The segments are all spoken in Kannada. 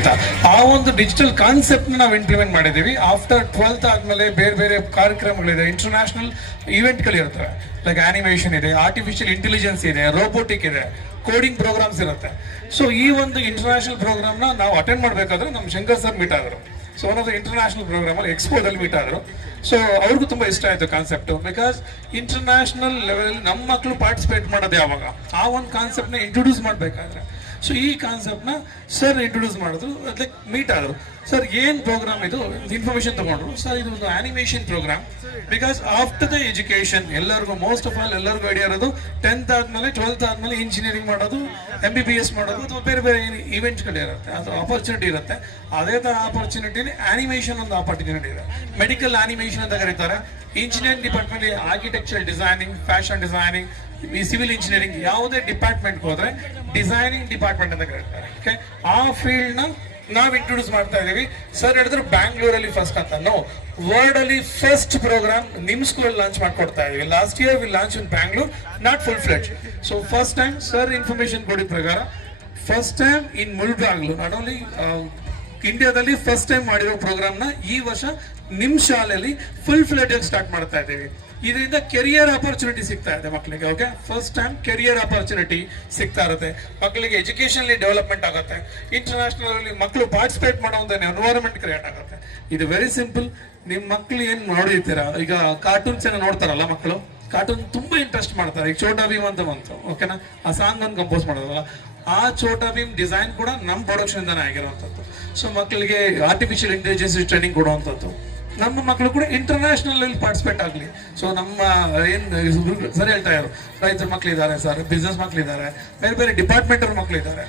ಅಂತ. ಆ ಒಂದು ಡಿಜಿಟಲ್ ಕಾನ್ಸೆಪ್ಟ್ನ ನಾವು ಇಂಪ್ಲಿಮೆಂಟ್ ಮಾಡಿದ್ದೀವಿ. ಆಫ್ಟರ್ 12th ಆದಮೇಲೆ ಬೇರೆ ಬೇರೆ ಕಾರ್ಯಕ್ರಮಗಳಿದೆ, ಇಂಟರ್ನ್ಯಾಷನಲ್ ಇವೆಂಟ್ಗಳಿರ್ತವೆ. ಲೈಕ್ ಆನಿಮೇಷನ್ ಇದೆ, ಆರ್ಟಿಫಿಷಿಯಲ್ ಇಂಟೆಲಿಜೆನ್ಸ್ ಇದೆ, ರೋಬೋಟಿಕ್ ಇದೆ, ಕೋಡಿಂಗ್ ಪ್ರೋಗ್ರಾಮ್ಸ್ ಇರುತ್ತೆ. ಸೊ ಈ ಒಂದು ಇಂಟರ್ನ್ಯಾಷನಲ್ ಪ್ರೋಗ್ರಾಮ್ನ ನಾವು ಅಟೆಂಡ್ ಮಾಡಬೇಕಾದ್ರೆ ನಮ್ಮ ಶಂಕರ್ ಸರ್ ಮೀಟ್ ಆದರು. So one of the international ಪ್ರೋಗ್ರಾಮಲ್ಲಿ ಎಕ್ಸ್ಪೋದಲ್ಲಿ ಮೀಟ್ ಆದರು. ಸೊ ಅವ್ರಿಗೂ ತುಂಬ ಇಷ್ಟ ಆಯಿತು ಕಾನ್ಸೆಪ್ಟು. ಬಿಕಾಸ್ ಇಂಟರ್ನ್ಯಾಷನಲ್ ಲೆವೆಲಲ್ಲಿ ನಮ್ಮ ಮಕ್ಕಳು ಪಾರ್ಟಿಸಿಪೇಟ್ ಮಾಡೋದು ಯಾವಾಗ, ಆ ಒಂದು ಕಾನ್ಸೆಪ್ಟ್ನ ಇಂಟ್ರೊಡ್ಯೂಸ್ ಮಾಡಬೇಕಾದ್ರೆ. ಸೊ ಈ ಕಾನ್ಸೆಪ್ಟ್ನ ಸರ್ ಇಂಟ್ರೊಡ್ಯೂಸ್ ಮಾಡಿದ್ರು, ಲೈಕ್ ಮೀಟ್ ಆದರು. ಸರ್ ಏನು ಪ್ರೋಗ್ರಾಮ್ ಇದು, ಇನ್ಫಾರ್ಮೇಷನ್ ತೊಗೊಂಡ್ರು. ಸರ್ ಇದು ಒಂದು animation programme. Because after the education ಎಲ್ಲರಿಗೂ ಮೋಸ್ಟ್ ಆಫ್ ಆಲ್ ಎಲ್ಲರಿಗೂ ಐಡಿಯಾ ಇರೋದು 10th ಆದಮೇಲೆ 12th ಆದಮೇಲೆ ಇಂಜಿನಿಯರಿಂಗ್ ಮಾಡೋದು, MBBS ಮಾಡೋದು, ಅಥವಾ ಬೇರೆ ಬೇರೆ ಇವೆಂಟ್ಸ್ಗಳಿರುತ್ತೆ, ಅದು ಆಪರ್ಚುನಿಟಿ ಇರುತ್ತೆ. ಅದೇ ಥರ ಆಪರ್ಚುನಿಟಿಲಿ ಆನಿಮೇಷನ್ ಒಂದು ಆಪರ್ಚುನಿಟಿ ಇದೆ. ಮೆಡಿಕಲ್ ಆನಿಮೇಷನ್ ಅಂತ ಕರೀತಾರೆ. Engineering department architecture designing, fashion designing, ಈ ಸಿವಿಲ್ ಇಂಜಿನಿಯರಿಂಗ್ ಯಾವುದೇ ಡಿಪಾರ್ಟ್ಮೆಂಟ್ಗೆ ಹೋದ್ರೆ ಡಿಸೈನಿಂಗ್ ಡಿಪಾರ್ಟ್ಮೆಂಟ್ ಅಂತ ಕರೀತಾರೆ. ಓಕೆ, ಆ ಫೀಲ್ಡ್ನ ನಾವು ಇಂಟ್ರೊಡ್ಯೂಸ್ ಮಾಡ್ತಾ ಇದ್ದೀವಿ. ಸರ್ ಹೇಳಿದ್ರು ಬ್ಯಾಂಗ್ಳೂರಲ್ಲಿ ಫಸ್ಟ್ ಅಂತ. ನೋ, ವರ್ಲ್ಡ್ ಅಲ್ಲಿ ಫಸ್ಟ್ ಪ್ರೋಗ್ರಾಮ್ ನಿಮ್ ಸ್ಕೂಲ್ ಲಾಂಚ್ ಮಾಡ್ಕೊಡ್ತಾ ಇದೀವಿ. Last year we launch in Bangalore, not full fledge. So first time sir information ಕೊಡಿದ ಪ್ರಕಾರ first time in Mulbagal, not only ಇಂಡಿಯಾದಲ್ಲಿ ಫಸ್ಟ್ ಟೈಮ್ ಮಾಡಿರೋ ಪ್ರೋಗ್ರಾಮ್ನ ಈ ವರ್ಷ ನಿಮ್ ಶಾಲೆಯಲ್ಲಿ ಫುಲ್ ಫ್ಲೆಡ್ಜ್ ಸ್ಟಾರ್ಟ್ ಮಾಡ್ತಾ ಇದ್ದೀವಿ. ಇದರಿಂದ ಕೆರಿಯರ್ ಆಪರ್ಚುನಿಟಿ ಸಿಗ್ತಾ ಇದೆ ಮಕ್ಕಳಿಗೆ. Okay, first time career opportunity ಸಿಗ್ತಾ ಇರುತ್ತೆ ಮಕ್ಕಳಿಗೆ. ಎಜುಕೇಶನ್ಲಿ ಡೆವಲಪ್ಮೆಂಟ್ ಆಗುತ್ತೆ. ಇಂಟರ್ನ್ಯಾಷನಲ್ ಅಲ್ಲಿ ಮಕ್ಕಳು ಪಾರ್ಟಿಸಿಪೇಟ್ ಮಾಡೋ ಒಂದು ಎನ್ವೈರನ್ಮೆಂಟ್ ಕ್ರಿಯೇಟ್ ಆಗುತ್ತೆ. ಇದು ವೆರಿ ಸಿಂಪಲ್. ನಿಮ್ಮ ಮಕ್ಕಳು ಏನು ನೋಡಿರ್ತೀರಾ, ಈಗ ಕಾರ್ಟೂನ್ಸ್ ಏನೋ ನೋಡ್ತಾರಲ್ಲ ಮಕ್ಕಳು, ಕಾರ್ಟೂನ್ ತುಂಬಾ ಇಂಟ್ರೆಸ್ಟ್ ಮಾಡ್ತಾರೆ. ಈಗ ಛೋಟಾ ಭೀಮ್ ಅಂತ ಬಂತು, ಓಕೆನಾ, ಆ ಸಾಂಗ್ ಒಂದು ಕಂಪೋಸ್ ಮಾಡೋದಲ್ಲ, ಆ ಛೋಟಾ ಭೀಮ್ ಡಿಸೈನ್ ಕೂಡ ನಮ್ಮ ಪ್ರೊಡಕ್ಷನ್ ಇಂದಾನೆ ಆಗಿರುವಂಥದ್ದು. ಸೊ ಮಕ್ಕಳಿಗೆ ಆರ್ಟಿಫಿಷಿಯಲ್ ಇಂಟೆಲಿಜೆನ್ಸ್ ಟ್ರೈನಿಂಗ್ ಕೊಡುವಂಥದ್ದು, ನಮ್ಮ ಮಕ್ಕಳು ಕೂಡ ಇಂಟರ್ನ್ಯಾಷನಲ್ ಅಲ್ಲಿ ಪಾರ್ಟಿಸಿಪೇಟ್ ಆಗಲಿ. ಸೊ ನಮ್ಮ ಏನು ಸರಿ ಹೇಳ್ತಾ ಇದ್ರು, ರೈತರ ಮಕ್ಕಳಿದ್ದಾರೆ ಸರ್, ಬಿಸ್ನೆಸ್ ಮಕ್ಕಳಿದ್ದಾರೆ, ಬೇರೆ ಬೇರೆ ಡಿಪಾರ್ಟ್ಮೆಂಟ್ ಅವ್ರ ಮಕ್ಕಳಿದ್ದಾರೆ.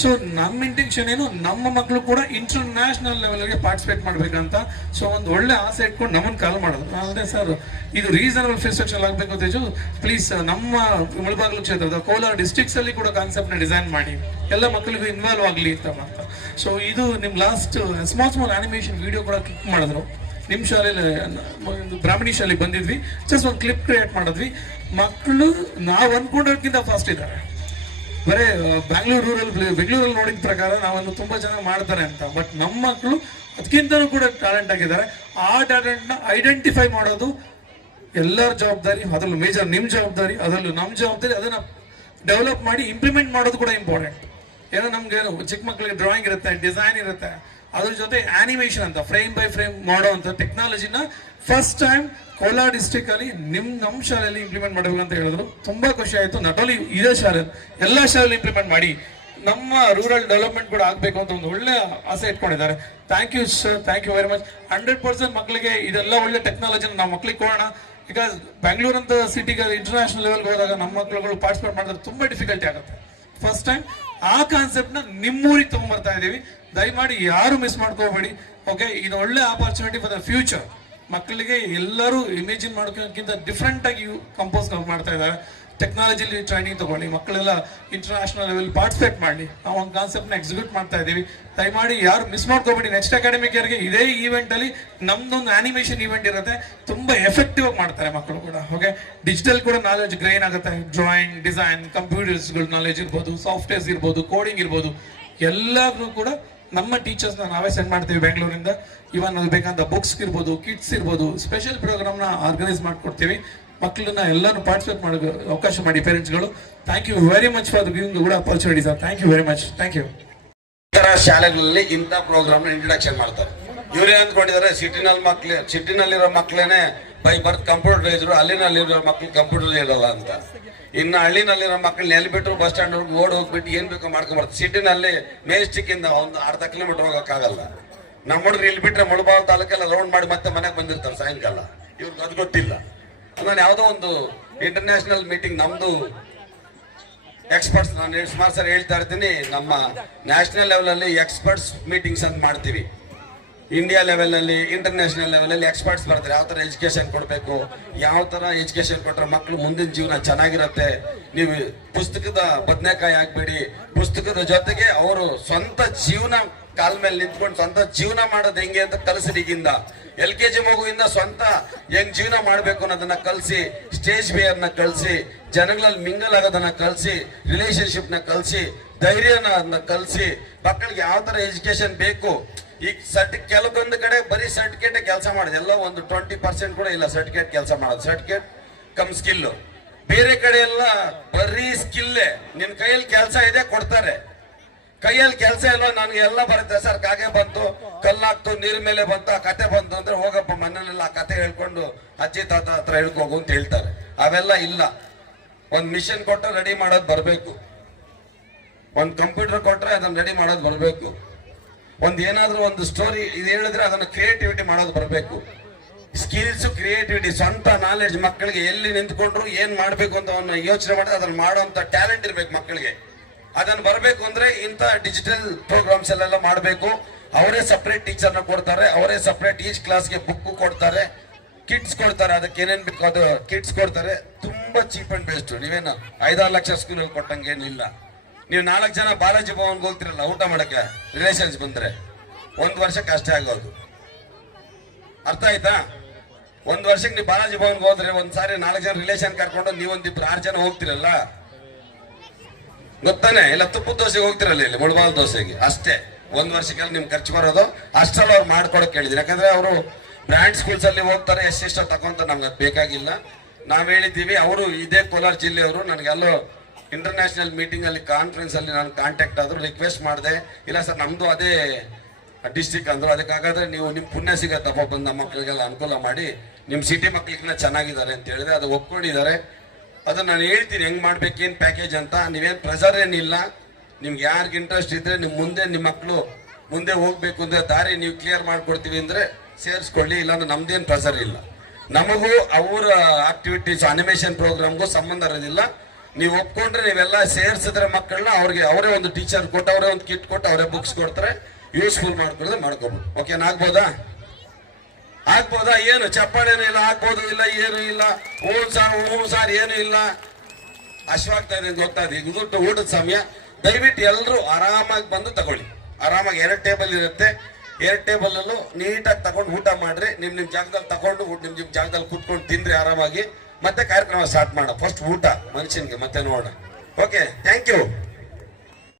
ಸೊ ನಮ್ಮ ಇಂಟೆನ್ಷನ್ ಏನು, ನಮ್ಮ ಮಕ್ಕಳು ಕೂಡ ಇಂಟರ್ನ್ಯಾಷನಲ್ ಲೆವೆಲ್ಗೆ ಪಾರ್ಟಿಸಿಪೇಟ್ ಮಾಡ್ಬೇಕಂತ. ಸೊ ಒಂದು ಒಳ್ಳೆ ಆಸೆ ಇಟ್ಕೊಂಡು ನಮ್ಮನ್ನು ಕಾಲ್ ಮಾಡೋದು. ಅದೇ ಸರ್ ಇದು ರೀಸನಬಲ್ ಫೀಸ್ ಸ್ಟ್ರಕ್ಚರ್ ಆಗಬೇಕು ಅಂತ ಪ್ಲೀಸ್ ನಮ್ಮ ಮುಳಬಾಗಿಲು ಕ್ಷೇತ್ರದ ಕೋಲಾರ ಡಿಸ್ಟ್ರಿಕ್ಟ್ಸ್ ಅಲ್ಲಿ ಕೂಡ ಕಾನ್ಸೆಪ್ಟ್ನ ಡಿಸೈನ್ ಮಾಡಿ ಎಲ್ಲ ಮಕ್ಕಳಿಗೂ ಇನ್ವಾಲ್ವ್ ಆಗಲಿ ಅಂತ. ಸೊ ಇದು ನಿಮ್ಮ ಲಾಸ್ಟ್ ಸ್ಮಾಲ್ ಆನಿಮೇಷನ್ ವಿಡಿಯೋ ಕೂಡ ಕ್ಲಿಕ್ ಮಾಡಿದ್ರು. ನಿಮ್ಮ ಶಾಲೆಯಲ್ಲಿ ಒಂದು ಬ್ರಾಹ್ಮಣಿ ಶಾಲೆಗೆ ಬಂದಿದ್ವಿ, ಜಸ್ಟ್ ಒಂದು ಕ್ಲಿಪ್ ಕ್ರಿಯೇಟ್ ಮಾಡಿದ್ವಿ. ಮಕ್ಕಳು ನಾವು ಅನ್ಕೊಂಡೋದಕ್ಕಿಂತ ಫಾಸ್ಟ್ ಇದ್ದಾರೆ. ಬರೇ ಬೆಂಗಳೂರಲ್ಲಿ ನೋಡಿದ ಪ್ರಕಾರ ನಾವನ್ನು ತುಂಬಾ ಚೆನ್ನಾಗಿ ಮಾಡ್ತಾರೆ ಅಂತ, ಬಟ್ ನಮ್ಮ ಮಕ್ಕಳು ಅದಕ್ಕಿಂತನೂ ಕೂಡ ಟ್ಯಾಲೆಂಟ್ ಆಗಿದ್ದಾರೆ. ಆ ಟ್ಯಾಲೆಂಟ್ನ ಐಡೆಂಟಿಫೈ ಮಾಡೋದು ಎಲ್ಲರ ಜವಾಬ್ದಾರಿ, ಅದರಲ್ಲೂ ಮೇಜರ್ ನಿಮ್ಮ ಜವಾಬ್ದಾರಿ, ಅದರಲ್ಲೂ ನಮ್ಮ ಜವಾಬ್ದಾರಿ. ಅದನ್ನ ಡೆವಲಪ್ ಮಾಡಿ ಇಂಪ್ಲಿಮೆಂಟ್ ಮಾಡೋದು ಕೂಡ ಇಂಪಾರ್ಟೆಂಟ್. ಏನೋ ನಮ್ಗೆ ಚಿಕ್ಕ ಮಕ್ಕಳಿಗೆ ಡ್ರಾಯಿಂಗ್ ಇರುತ್ತೆ, ಡಿಸೈನ್ ಇರುತ್ತೆ, ಅದ್ರ ಜೊತೆ ಆನಿಮೇಷನ್ ಅಂತ ಫ್ರೇಮ್ ಬೈ ಫ್ರೇಮ್ ಮಾಡೋ ಅಂತ ಟೆಕ್ನಾಲಜಿನ ಫಸ್ಟ್ ಟೈಮ್ ಕೋಲಾರ ಡಿಸ್ಟ್ರಿಕ್ಟ್ ಅಲ್ಲಿ ನಮ್ಮ ಶಾಲೆಯಲ್ಲಿ ಇಂಪ್ಲಿಮೆಂಟ್ ಮಾಡಬೇಕು ಅಂತ ಹೇಳಿದ್ರು. ತುಂಬಾ ಖುಷಿ ಆಯ್ತು. ನಾಟ್ ಓನ್ಲಿ ಇದೇ ಶಾಲೆ, ಎಲ್ಲ ಶಾಲೆಯಲ್ಲಿ ಇಂಪ್ಲಿಮೆಂಟ್ ಮಾಡಿ ನಮ್ಮ ರೂರಲ್ ಡೆವಲಪ್ಮೆಂಟ್ ಕೂಡ ಆಗಬೇಕು ಅಂತ ಒಂದು ಒಳ್ಳೆ ಆಸೆ ಇಟ್ಕೊಂಡಿದ್ದಾರೆ. Thank you sir, thank you very much. 100% ಮಕ್ಕಳಿಗೆ ಇದೆಲ್ಲ ಒಳ್ಳೆ ಟೆಕ್ನಾಲಜಿನ ನಾವು ಮಕ್ಕಳಿಗೆ ಕೊಡೋಣ. ಬಿಕಾಸ್ ಬ್ಯಾಂಗ್ಳೂರ್ ಅಂತ ಸಿಟಿಗೆ ಇಂಟರ್ನ್ಯಾಷನಲ್ ಲೆವೆಲ್ಗೆ ಹೋದಾಗ ನಮ್ಮ ಮಕ್ಕಳುಗಳು ಪಾರ್ಟಿಸಿಪೇಟ್ ಮಾಡಿದ್ರೆ ತುಂಬಾ ಡಿಫಿಕಲ್ಟಿ ಆಗುತ್ತೆ. ಫಸ್ಟ್ ಟೈಮ್ ಆ ಕಾನ್ಸೆಪ್ಟ್ನ ನಿಮ್ಮೂರಿಗೆ ತಗೊಂಡ್ಬರ್ತಾ ಇದ್ದೀವಿ. ದಯಮಾಡಿ ಯಾರು ಮಿಸ್ ಮಾಡ್ಕೋಬೇಡಿ. ಓಕೆ, ಇದು ಒಳ್ಳೆ ಆಪರ್ಚುನಿಟಿ ಫಾರ್ ದ ಫ್ಯೂಚರ್. ಮಕ್ಕಳಿಗೆ ಎಲ್ಲರೂ ಇಮೇಜಿನ್ ಮಾಡೋಕ್ಕಿಂತ ಡಿಫ್ರೆಂಟ್ ಆಗಿ ಕಂಪೋಸ್ ಮಾಡ್ತಾ ಇದ್ದಾರೆ. ಟೆಕ್ನಾಲಜಿಲಿ ಟ್ರೈನಿಂಗ್ ತಗೊಳ್ಳಿ, ಮಕ್ಕಳೆಲ್ಲ ಇಂಟರ್ನ್ಯಾಷನಲ್ ಲೆವೆಲ್ ಪಾರ್ಟಿಸಿಪೇಟ್ ಮಾಡಿ ನಾವು ಒಂದು ಕಾನ್ಸೆಪ್ಟ್ನ ಎಕ್ಸಿಕ್ಯೂಟ್ ಮಾಡ್ತಾ ಇದ್ದೀವಿ. ದಯಮಾಡಿ ಯಾರು ಮಿಸ್ ಮಾಡ್ಕೋಬೇಡಿ. ನೆಕ್ಸ್ಟ್ ಅಕಾಡೆಮಿಕ್ ಇಯರ್ಗೆ ಇದೇ ಈವೆಂಟ್ ಅಲ್ಲಿ ನಮ್ದೊಂದು ಆನಿಮೇಷನ್ ಈವೆಂಟ್ ಇರುತ್ತೆ. ತುಂಬಾ ಎಫೆಕ್ಟಿವ್ ಆಗಿ ಮಾಡ್ತಾರೆ ಮಕ್ಕಳು ಕೂಡ. ಓಕೆ, ಡಿಜಿಟಲ್ ಕೂಡ ನಾಲೆಜ್ ಗ್ರೈನ್ ಆಗುತ್ತೆ. ಡ್ರಾಯಿಂಗ್, ಡಿಸೈನ್, ಕಂಪ್ಯೂಟರ್ಸ್ಗಳು ನಾಲೆಜ್ ಇರ್ಬೋದು, ಸಾಫ್ಟ್ವೇರ್ಸ್ ಇರ್ಬೋದು, ಕೋಡಿಂಗ್ ಇರ್ಬೋದು, ಎಲ್ಲರೂ ಕೂಡ ನಮ್ಮ ಟೀಚರ್ಸ್ನ ನಾವೇ ಸೆಂಡ್ ಮಾಡ್ತೀವಿ ಬೆಂಗಳೂರಿಂದ. ಇವನ್ ಅದು ಬೇಕಂತ ಬುಕ್ಸ್ ಇರ್ಬೋದು, ಕಿಟ್ಸ್ ಇರ್ಬೋದು, ಸ್ಪೆಷಲ್ ಪ್ರೋಗ್ರಾಮ್ನ ಆರ್ಗನೈಸ್ ಮಾಡ್ಕೊಡ್ತೀವಿ. ಮಕ್ಕಳನ್ನ ಎಲ್ಲರೂ ಪಾರ್ಟಿಸಿಪೇಟ್ ಮಾಡೋ ಅವಕಾಶ ಮಾಡಿ ಪೇರೆಂಟ್ಸ್ಗಳು. Thank you very much for giving ಕೂಡ opportunity sir. Thank you very much. Thank you. ಶಾಲೆಗಳಲ್ಲಿ ಇಂಥ ಪ್ರೋಗ್ರಾಮ್ನ ಇಂಟ್ರಡಕ್ಷನ್ ಮಾಡ್ತಾರೆ. ಇವರೇ ಅಂದ್ಕೊಂಡಿದ್ದಾರೆ ಸಿಟಿನಲ್ಲಿರೋ ಮಕ್ಕಳೇನೆ ಬೈ ಬರ್ತ್ ಕಂಪ್ಯೂಟರ್, ಅಲ್ಲಿನಲ್ಲಿರೋ ಮಕ್ಳು ಕಂಪ್ಯೂಟರ್ ಇರಲ್ಲ ಅಂತ. ಇನ್ನು ಹಳ್ಳಿನಲ್ಲಿರೋ ಮಕ್ಕಳನ್ನ ಎಲ್ಲಿ ಬಿಟ್ಟರು ಬಸ್ ಸ್ಟ್ಯಾಂಡ್ ಹೋಗ್ಬಿಟ್ಟು ಏನ್ ಬೇಕೋ ಮಾಡ್ಕೊಂಡ್ಬರ್ತಾರೆ. ಸಿಟಿನಲ್ಲಿ ಮೇಸ್ಟಿಕ್ ಇಂದ ಒಂದು ಅರ್ಧ ಕಿಲೋಮೀಟರ್ ಹೋಗಕ್ಕಾಗಲ್ಲ. ನಮ್ಮ ಹುಡುಗರು ಇಲ್ಲಿ ಬಿಟ್ರೆ ಮುಳಬಾವ್ ತಾಲೂಕೆಲ್ಲ ರೌಂಡ್ ಮಾಡಿ ಮತ್ತೆ ಮನೆಗೆ ಬಂದಿರ್ತಾರೆ ಸಾಯಂಕಾಲ. ಇವ್ರಿಗೆ ಅದು ಗೊತ್ತಿಲ್ಲ. ನಾನು ಯಾವುದೋ ಒಂದು ಇಂಟರ್ನ್ಯಾಷನಲ್ ಮೀಟಿಂಗ್ ನಮ್ದು ಎಕ್ಸ್ಪರ್ಟ್ಸ್, ನಾನು ಸುಮಾರು ಸರ್ ಹೇಳ್ತಾ ಇರ್ತೀನಿ, ನಮ್ಮ ನ್ಯಾಷನಲ್ ಲೆವೆಲ್ ಅಲ್ಲಿ ಎಕ್ಸ್ಪರ್ಟ್ಸ್ ಮೀಟಿಂಗ್ಸ್ ಅಂತ ಮಾಡ್ತೀವಿ. ಇಂಡಿಯಾ ಲೆವೆಲ್ ಅಲ್ಲಿ, ಇಂಟರ್ನ್ಯಾಷನಲ್ ಲೆವೆಲ್ ಅಲ್ಲಿ ಎಕ್ಸ್ಪರ್ಟ್ಸ್ ಬರ್ತಾರೆ. ಯಾವ ತರ ಎಜುಕೇಶನ್ ಕೊಡಬೇಕು, ಯಾವ ತರ ಎಜುಕೇಶನ್ ಕೊಟ್ರೆ ಮಕ್ಕಳು ಮುಂದಿನ ಜೀವನ ಚೆನ್ನಾಗಿರುತ್ತೆ. ನೀವು ಪುಸ್ತಕದ ಬದನೆಕಾಯಿ ಹಾಕ್ಬೇಡಿ, ಪುಸ್ತಕದ ಜೊತೆಗೆ ಅವರು ಸ್ವಂತ ಜೀವನ ಕಾಲ ಮೇಲೆ ನಿಂತ್ಕೊಂಡು ಸ್ವಂತ ಜೀವನ ಮಾಡೋದು ಹೆಂಗೆ ಅಂತ ಕಲಿಸ್ರಿ. ಈಗಿಂದ LKG ಮಗುವಿಂದ ಸ್ವಂತ ಹೆಂಗ್ ಜೀವನ ಮಾಡ್ಬೇಕು ಅನ್ನೋದನ್ನ ಕಲಿಸಿ, ಸ್ಟೇಜ್ ಬಿಯರ್ ನ ಕಲಿಸಿ, ಜನಗಳಲ್ಲಿ ಮಿಂಗಲ್ ಆಗೋದನ್ನ ಕಲಿಸಿ, ರಿಲೇಶನ್ಶಿಪ್ ನ ಕಲಿಸಿ, ಧೈರ್ಯನ ಕಲಿಸಿ ಮಕ್ಕಳಿಗೆ ಯಾವ ತರ ಎಜುಕೇಶನ್ ಬೇಕು. ಈಗ ಕೆಲವೊಂದು ಕಡೆ ಬರೀ ಸರ್ಟಿಫಿಕೇಟ್ ಕೆಲಸ ಮಾಡೋದು, ಎಲ್ಲ ಒಂದು 20% ಕೂಡ ಇಲ್ಲ ಸರ್ಟಿಫಿಕೇಟ್ ಕೆಲಸ ಮಾಡೋದು, ಸರ್ಟಿಫಿಕೇಟ್ ಕಮ್ ಸ್ಕಿಲ್. ಬೇರೆ ಕಡೆ ಎಲ್ಲ ಬರೀ ಸ್ಕಿಲ್ಲೇ, ನಿನ್ ಕೈಯಲ್ಲಿ ಕೆಲಸ ಇದೆ ಕೊಡ್ತಾರೆ, ಕೈಯಲ್ಲಿ ಕೆಲಸ ಇಲ್ಲ ನನಗೆ ಎಲ್ಲ ಬರುತ್ತೆ ಸರ್, ಕಾಗೆ ಬಂತು, ಕಲ್ಲಾಗ್ತು, ನೀರ್ ಮೇಲೆ ಬಂತು, ಆ ಕತೆ ಬಂತು ಅಂದ್ರೆ ಹೋಗಪ್ಪ ಮನೆಯಲ್ಲೆಲ್ಲ ಆ ಕತೆ ಹೇಳ್ಕೊಂಡು ಅಜ್ಜಿ ತಾತ ಹತ್ರ ಹೇಳ್ಕೋಗು ಅಂತ ಹೇಳ್ತಾರೆ. ಅವೆಲ್ಲ ಇಲ್ಲ. ಒಂದ್ ಮಿಷನ್ ಕೊಟ್ಟರೆ ರೆಡಿ ಮಾಡೋದು ಬರಬೇಕು, ಒಂದ್ ಕಂಪ್ಯೂಟರ್ ಕೊಟ್ರೆ ಅದನ್ನ ರೆಡಿ ಮಾಡೋದು ಬರಬೇಕು, ಒಂದ್ ಏನಾದ್ರೂ ಒಂದು ಸ್ಟೋರಿ ಇದು ಹೇಳಿದ್ರೆ ಅದನ್ನ ಕ್ರಿಯೇಟಿವಿಟಿ ಮಾಡೋದು ಬರಬೇಕು. ಸ್ಕಿಲ್ಸ್, ಕ್ರಿಯೇಟಿವಿಟಿ, ಸ್ವಂತ ನಾಲೆಡ್ಜ್ ಮಕ್ಕಳಿಗೆ ಎಲ್ಲಿ ನಿಂತ್ಕೊಂಡ್ರು ಏನ್ ಮಾಡ್ಬೇಕು ಅಂತ ಅವನ್ನ ಯೋಚನೆ ಮಾಡಿದ್ರೆ ಅದನ್ನ ಮಾಡುವಂತ ಟ್ಯಾಲೆಂಟ್ ಇರ್ಬೇಕು ಮಕ್ಕಳಿಗೆ. ಅದನ್ನ ಬರಬೇಕು ಅಂದ್ರೆ ಇಂಥ ಡಿಜಿಟಲ್ ಪ್ರೋಗ್ರಾಮ್ಸ್ ಎಲ್ಲ ಮಾಡಬೇಕು. ಅವರೇ ಸಪರೇಟ್ ಟೀಚರ್ನ ಕೊಡ್ತಾರೆ, ಅವರೇ ಸಪರೇಟ್ ಈಚ್ ಕ್ಲಾಸ್ಗೆ ಬುಕ್ ಕೊಡ್ತಾರೆ, ಕಿಟ್ಸ್ ಕೊಡ್ತಾರೆ, ಅದಕ್ಕೆ ಏನೇನ್ ಬೇಕು ಅದು ಕಿಟ್ಸ್ ಕೊಡ್ತಾರೆ. ತುಂಬಾ ಚೀಪ್ ಅಂಡ್ ಬೆಸ್ಟ್. ನೀವೇನು 5-6 ಲಕ್ಷ ಸ್ಕೂಲಲ್ಲಿ ಕೊಟ್ಟಂಗೇನಿಲ್ಲ. ನೀವು 4 ಜನ ಬಾಲಾಜಿ ಭವನ್ಗೆ ಹೋಗ್ತಿರಲ್ಲ ಊಟ ಮಾಡಕ್ಕೆ, ರಿಲೇಷನ್ಸ್ ಬಂದ್ರೆ 1 ವರ್ಷಕ್ಕೆ ಅಷ್ಟೇ ಆಗೋದು. ಅರ್ಥ ಆಯ್ತಾ? 1 ವರ್ಷಕ್ಕೆ ನೀವು ಬಾಲಾಜಿ ಭವನ್ಗೆ ಹೋದ್ರೆ ಒಂದ್ಸಾರಿ 4 ಜನ ರಿಲೇಷನ್ ಕರ್ಕೊಂಡು ನೀವು 1-2-6 ಜನ ಹೋಗ್ತಿರಲ್ಲ, ಗೊತ್ತಾನೆ? ಇಲ್ಲ ತುಪ್ಪದ ದೋಸೆಗೆ ಹೋಗ್ತಿರಲ್ಲ, ಇಲ್ಲಿ ಮುಳಬಾಲ್ ದೋಸೆಗೆ, ಅಷ್ಟೇ 1 ವರ್ಷಕ್ಕೆಲ್ಲ ನಿಮ್ಗೆ ಖರ್ಚು ಬರೋದು. ಅಷ್ಟಲ್ಲಿ ಅವ್ರು ಮಾಡ್ಕೊಡಕ್ ಹೇಳಿದ್ರು. ಯಾಕಂದ್ರೆ ಅವರು ಬ್ರ್ಯಾಂಡ್ ಸ್ಕೂಲ್ಸ್ ಅಲ್ಲಿ ಹೋಗ್ತಾರೆ, ಎಷ್ಟೆಷ್ಟೋ ತಗೊಂತ ನಮ್ಗೆ ಅದು ಬೇಕಾಗಿಲ್ಲ. ನಾವ್ ಹೇಳಿದ್ದೀವಿ. ಅವರು ಇದೇ ಕೋಲಾರ ಜಿಲ್ಲೆಯವರು. ನನಗೆಲ್ಲೋ ಇಂಟರ್ನ್ಯಾಷನಲ್ ಮೀಟಿಂಗ್ ಅಲ್ಲಿ ಕಾನ್ಫರೆನ್ಸ್ ಅಲ್ಲಿ ನಾನು ಕಾಂಟ್ಯಾಕ್ಟ್ ಆದ್ರು, ರಿಕ್ವೆಸ್ಟ್ ಮಾಡಿದೆ. ಇಲ್ಲ ಸರ್ ನಮ್ದು ಅದೇ ಡಿಸ್ಟಿಕ್ ಅಂದ್ರು. ಅದಕ್ಕಾಗಾದ್ರೆ ನೀವು ನಿಮ್ ಪುಣ್ಯ ಸಿಗತ್ತಪ್ಪ ಬಂದು ನಮ್ಮ ಮಕ್ಕಳಿಗೆಲ್ಲ ಅನುಕೂಲ ಮಾಡಿ, ನಿಮ್ ಸಿಟಿ ಮಕ್ಳಿಗಿನ್ನ ಚೆನ್ನಾಗಿದ್ದಾರೆ ಅಂತ ಹೇಳಿದ್ರೆ ಅದು ಒಪ್ಕೊಂಡಿದ್ದಾರೆ. ಅದನ್ನ ನಾನು ಹೇಳ್ತೀನಿ ಹೆಂಗ್ ಮಾಡ್ಬೇಕು, ಏನ್ ಪ್ಯಾಕೇಜ್ ಅಂತ. ನೀವೇನ್ ಪ್ರೆಷರ್ ಏನಿಲ್ಲ. ನಿಮ್ಗೆ ಯಾರಿಗೆ ಇಂಟ್ರೆಸ್ಟ್ ಇದ್ರೆ ನಿಮ್ ಮುಂದೆ ನಿಮ್ಮ ಮಕ್ಕಳು ಮುಂದೆ ಹೋಗ್ಬೇಕು ಅಂದ್ರೆ ದಾರಿ ನೀವು ಕ್ಲಿಯರ್ ಮಾಡ್ಕೊಡ್ತೀವಿ ಅಂದ್ರೆ ಸೇರಿಸ್ಕೊಳ್ಳಿ, ಇಲ್ಲಾಂದ್ರೆ ನಮ್ದೇನ್ ಪ್ರೆಷರ್ ಇಲ್ಲ. ನಮಗೂ ಅವರ ಆಕ್ಟಿವಿಟೀಸ್ ಅನಿಮೇಷನ್ ಪ್ರೋಗ್ರಾಮ್ಗೂ ಸಂಬಂಧ ಇರೋದಿಲ್ಲ. ನೀವು ಒಪ್ಕೊಂಡ್ರೆ ನೀವೆಲ್ಲ ಸೇರ್ಸಿದ್ರೆ ಮಕ್ಕಳನ್ನ ಅವ್ರಿಗೆ ಅವರೇ ಒಂದು ಟೀಚರ್ ಕೊಟ್ಟು, ಅವರೇ ಒಂದು ಕಿಟ್ ಕೊಟ್ಟು, ಅವರೇ ಬುಕ್ಸ್ ಕೊಡ್ತಾರೆ, ಯೂಸ್ಫುಲ್ ಮಾಡ್ಕೊಡೋದು ಮಾಡ್ಕೋಬಹುದು. ಓಕೆನಾ? ಆಗ್ಬೋದಾ? ಏನು ಚಪ್ಪಾಳೇನು ಇಲ್ಲ, ಆಗ್ಬೋದು ಇಲ್ಲ, ಏನು ಇಲ್ಲ, ಹ್ಞೂ ಸಾರ್ ಏನು ಇಲ್ಲ. ಅಶ್ವಾಗ್ತಾ ಇದೆ ಗೊತ್ತಾದ. ಈಗ ಊಟದ ಸಮಯ. ದಯವಿಟ್ಟು ಎಲ್ಲರೂ ಆರಾಮಾಗಿ ಬಂದು ತಗೊಳ್ಳಿ. ಆರಾಮಾಗಿ 2 ಟೇಬಲ್ ಇರುತ್ತೆ, 2 ಟೇಬಲ್ ಅಲ್ಲೂ ನೀಟಾಗಿ ತಗೊಂಡು ಊಟ ಮಾಡ್ರಿ. ನಿಮ್ ಜಾಗದಲ್ಲಿ ತಗೊಂಡು ನಿಮ್ ಜಾಗದಲ್ಲಿ ಕೂತ್ಕೊಂಡು ತಿನ್ರಿ ಆರಾಮಾಗಿ. ಮತ್ತೆ ಕಾರ್ಯಕ್ರಮ ಸ್ಟಾರ್ಟ್ ಮಾಡ. ಫಸ್ಟ್ ಊಟ ಮನುಷ್ಯನ್ಗೆ, ಮತ್ತೆ ನೋಡೋಣ. Okay, thank you.